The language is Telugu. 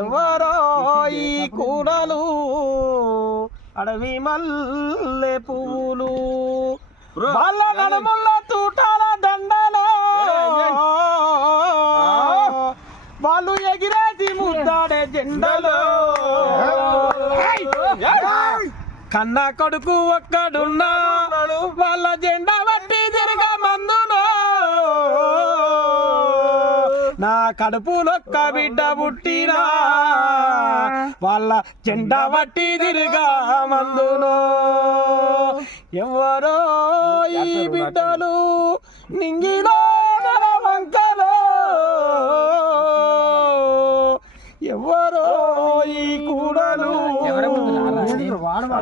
ఎవరో ఈ కూడలు అడవి మల్లె పువ్వులు. వాళ్ళ నడుముల తూటాల దండలు. వాళ్ళు ఎగిరేది ముద్దాడే జెండలో. కన్న కొడుకు ఒక్కడున్నా. వాళ్ళ జెండా బట్టి తిరగ మందును నా కడుపులొక్క బిడ్డ పుట్టినా. వాళ్ళ జెండా బట్టి తిరగా మందులో. ఎవరో ఈ బిడ్డలు నింగిలో వంకలో. ఎవరో ఈ కూడలు. జగన్నాథ్